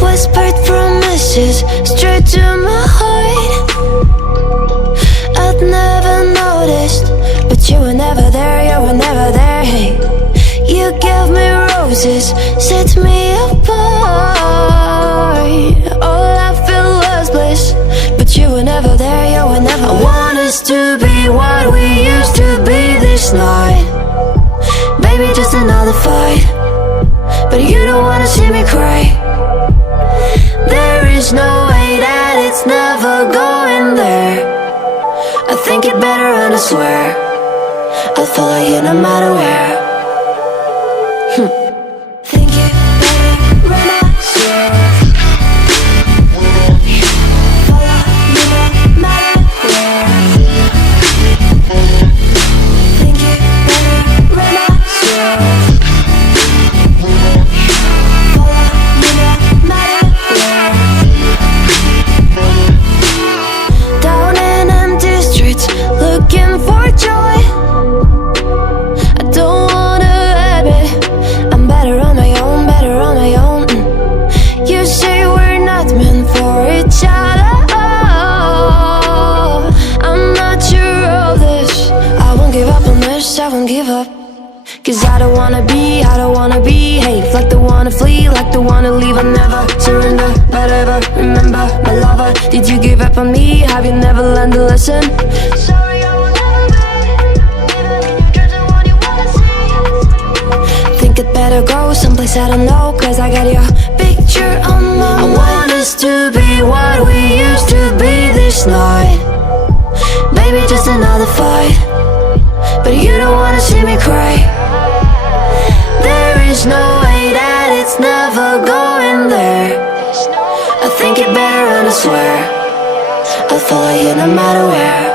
Whispered promises straight to my heart. I'd never noticed, but you were never there, you were never there. Hey, you gave me roses, set me apart. All I felt was bliss, but you were never there, you were never there. I want us to be what we used to be this night. Baby, just another fight, but you don't wanna see me cry. There is no way that it's never going there. I think it better and I swear I'll follow you no matter where. Think it better and I swear follow you no matter where. Think it better and I swear follow you no matter where. Down in empty streets, looking for joy. I don't wanna admit I'm better on my own, better on my own. You say we're not meant for each other. I'm not sure of this. I won't give up on this, I won't give up. Cause I don't wanna be hate. Like the wanna flee, like the wanna leave. I never surrender, but ever remember my lover. Did you give up on me? Have you never learned to listen? Sorry, I will never be even you're the one you wanna see. Think it better go someplace I don't know, cause I got your picture on my mind. I want us to be what we used to be this night. Baby, just another fight, but you don't wanna see me cry. There is no way that it's never going there. I think it better and I swear I'll follow you no matter where.